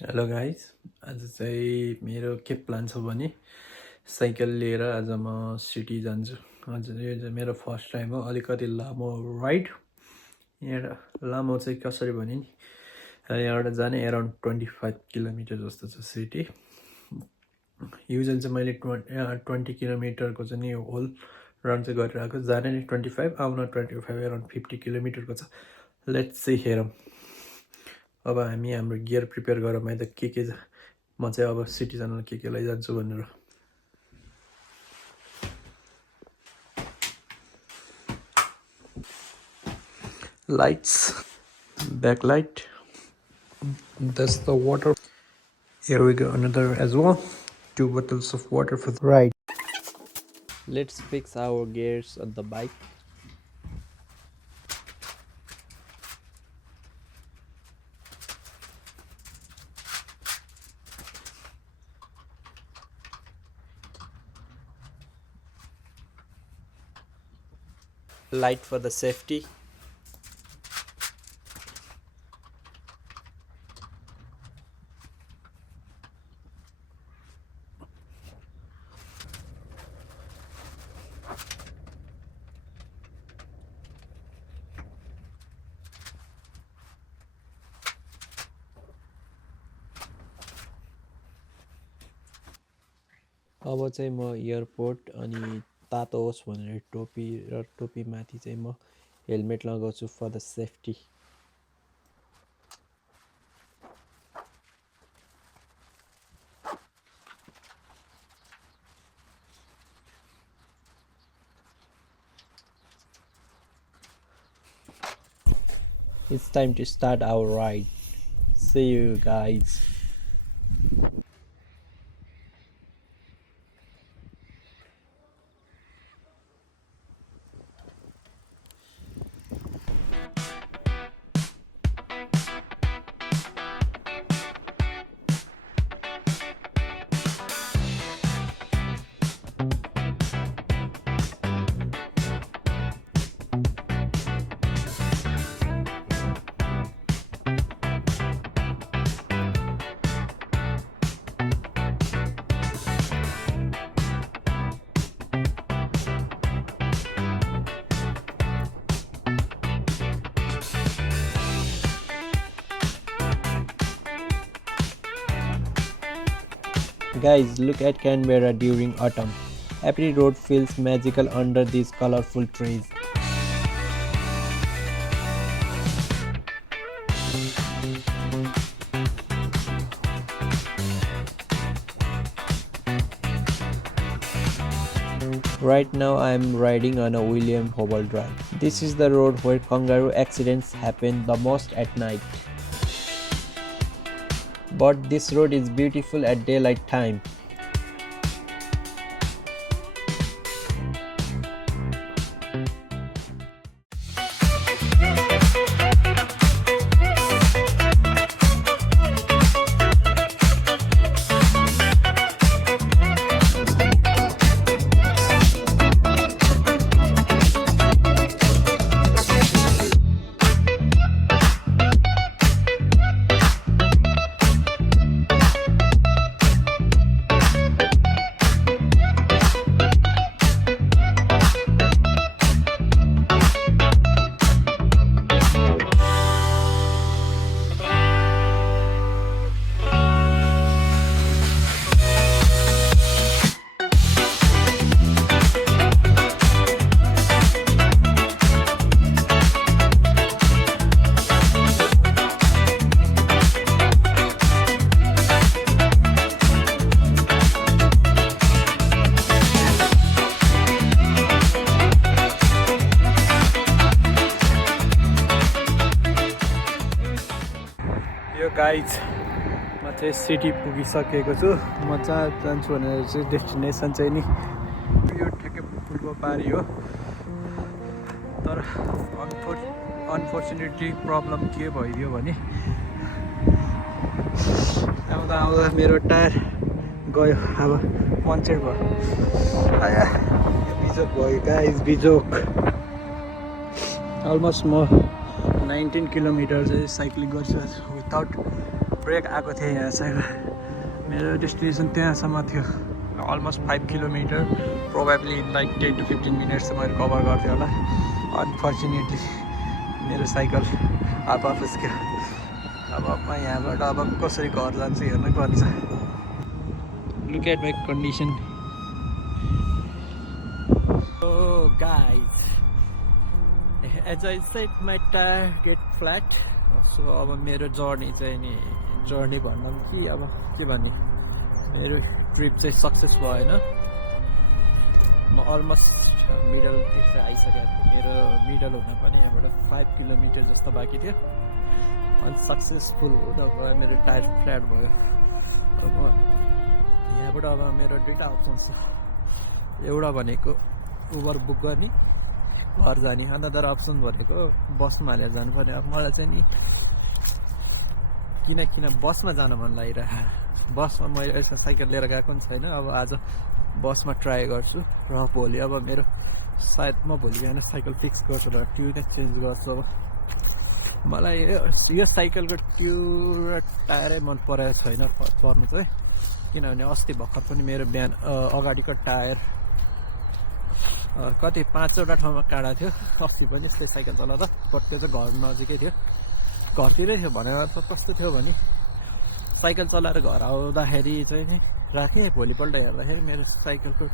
Hello guys, आज चाहिँ मेरो के प्लान छ भने साइकल लिएर आज म सिटी जान्छु। हजुर, यो चाहिँ मेरो फर्स्ट टाइम हो। अलिकति लामो राइड। यहाँ लामो चाहिँ कसरी भने नि, यहाँबाट जाने एराउन्ड 25 किलोमिटर जस्तो छ सिटी। युजल चाहिँ मैले 20 किलोमिटरको चाहिँ नि होल रन चाहिँ गरिरहेको। जाने नि 25, आउन 25, एराउन्ड 50 किलोमिटरको छ। लेट्स सी, हेरौँ। अब हामी हाम्रो गियर प्रिपेयर गरौँ है त, के म चाहिँ अब सिटी जान के लैजान्छु भनेर। Lights, backlight, that's the water. Here we go, another as well. 2 bottles of water for the ride. Let's fix our gears on the bike. Light for the safety. अब चाहिँ म एयरपोर्ट अनि तातो होस् भनेर टोपी र टोपीमाथि चाहिँ म हेलमेट लगाउँछु for the safety. It's time to start our ride. See you guys. Guys, look at Canberra during autumn. Every road feels magical under these colorful trees. Right now I am riding on a William Hobble Drive. This is the road where kangaroo accidents happen the most at night. But this road is beautiful at daylight time. Guys, म चाहिँ city पुगिसकेको छु। म जहाँ जान्छु भनेर चाहिँ destination चाहिँ नि यो ठ्याक्कै फुलको पारी हो। तर अनफर्चुनेटली प्रब्लम के भइदियो भने आउँदा आउँदा मेरो टायर गयो, अब पङ्चर भयो। बिजोक भयो गाइज, बिजोक। अलमोस्ट म 19 किलोमिटर चाहिँ साइक्लिङ गर्छु विदाउट ब्रेक आएको थिएँ यहाँ चाहिँ मेरो डेस्टिनेसन त्यहाँसम्म थियो almost 5 kilometre probably like 10 to 15 minutes चाहिँ मैले कभर गर्थेँ होला अनफर्चुनेटली मेरो साइकल हाफ फुस्क्यो अब म यहाँबाट अब कसरी घर जान्छु हेर्नु पर्छ look at my condition Oh guys, as I said, my tire get flat. So अब मेरो जर्नी चाहिँ नि जर्नी भन्दा कि अब के भन्ने मेरो ट्रिप चाहिँ सक्सेस भएन म अलमोस्ट मिडलतिर आइसकेको थिएँ मेरो मिडल हुन पनि यहाँबाट 5 किलोमिटर जस्तो बाँकी थियो अनसक्सेसफुल हुँदा भयो मेरो टायर फ्ल्याट भयो अब यहाँबाट अब मेरो दुईवटा अप्सन छ एउटा भनेको उबर बुक गर्ने घर जाने अनदर अप्सन भनेको बसमा हालेर जानु पर्ने अब मलाई चाहिँ नि किन बसमा जान मन लागिरहेको बसमा मैले यसमा साइकल लिएर गएको पनि छैन अब आज बसमा ट्राई गर्छु र भोलि अब मेरो सायद म भोलि बिहान साइकल फिक्स गर्छु र ट्युब नै चेन्ज गर्छु अब मलाई यो साइकलको ट्युब र टायरै मन परेको छैन पर्नु चाहिँ किनभने अस्ति भर्खर पनि मेरो बिहान अगाडिको टायर कति 5वटा ठाउँमा काँडा थियो अस्ति पनि यस्तै साइकल चलाउँदा बट त्यो चाहिँ घर नजिकै थियो घरतिरै थियो भनेर त कस्तो थियो भने साइकल चलाएर घर आउँदाखेरि चाहिँ नि राखेँ भोलिपल्ट हेर्दाखेरि मेरो साइकलको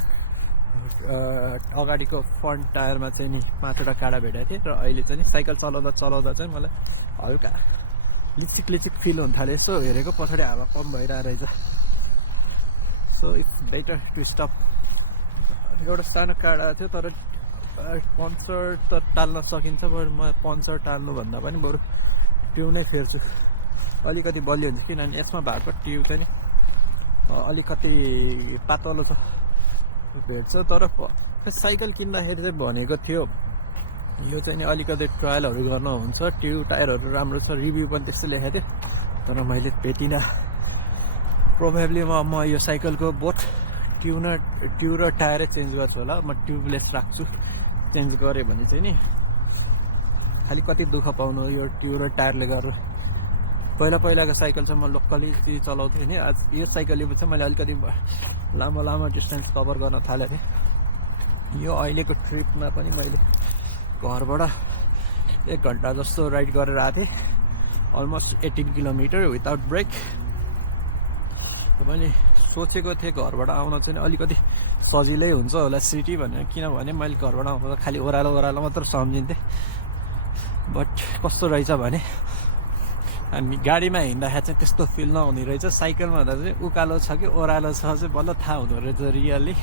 अगाडिको फ्रन्ट टायरमा चाहिँ नि 5वटा काँडा भेटेको थिएँ र अहिले चाहिँ नि साइकल चलाउँदा चाहिँ मलाई हल्का लिचिक फिल हुन थाल्यो यसो हेरेको पछाडि हावा कम भइरहेको रहेछ so it's better to stop एउटा सानो काँडा थियो तर पम्चर त टाल्न सकिन्छ बरु म पम्चर टाल्नुभन्दा पनि बरु ट्युब नै फेर्छु अलिकति बलियो हुन्छ किनभने यसमा भएको ट्युब चाहिँ नि अलिकति पातलो छ भेट्छ तर साइकल किन्दाखेरि चाहिँ भनेको थियो यो चाहिँ नि अलिकति ट्रायलहरू गर्न हुन्छ ट्युब टायरहरू राम्रो छ रिभ्यू पनि त्यस्तो लेखेको थियो तर मैले भेटिनँ प्रोबेबली म यो साइकलको बोथ ट्युब र टायरै चेन्ज गर्छु होला म ट्युबलेस राख्छु चेन्ज गरेँ भने चाहिँ नि खालि कति दुःख पाउनु यो ट्युब र टायरले गर्दा पहिलाको साइकल चाहिँ म लोकली चलाउँथेँ नि आज यो साइकलले चाहिँ मैले अलिकति लामो डिस्टेन्स कभर गर्न थालेको थिएँ यो अहिलेको ट्रिपमा पनि मैले घरबाट 1 घन्टा जस्तो राइड गरेर आएको थिएँ अलमोस्ट 18 किलोमिटर विदाउट ब्रेक मैले सोचेको थिएँ घरबाट आउन चाहिँ अलिकति सजिलै हुन्छ होला सिटी भनेर किनभने मैले घरबाट आउँदा खालि ओह्रालो मात्र सम्झिन्थेँ बट कस्तो रहेछ भने हामी गाडीमा हिँड्दाखेरि चाहिँ त्यस्तो फिल नहुने रहेछ साइकलमा हुँदा चाहिँ उकालो छ कि ओह्रालो छ चाहिँ बल्ल थाहा हुँदो रहेछ रियल्ली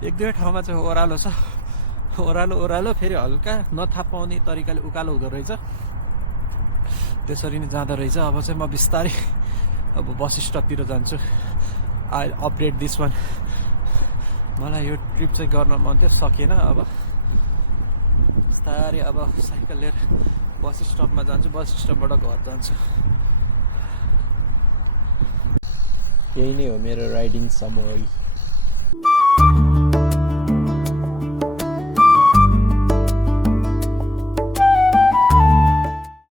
1-2 ठाउँमा चाहिँ ओह्रालो छ ओह्रालो फेरि हल्का नथाहा पाउने तरिकाले उकालो हुँदो रहेछ त्यसरी नै जाँदो रहेछ अब चाहिँ म बिस्तारै अब बस स्टपतिर जान्छु आई अपडेट दिस वान मलाई यो ट्रिप चाहिँ गर्न मन थियो सकेन अब बिस्तारै अब साइकल लिएर बस स्टपमा जान्छु बस स्टपबाट घर जान्छु यही नै हो मेरो राइडिङ समरी